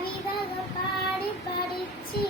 കവിതകൾ പാടി പഠിച്ചു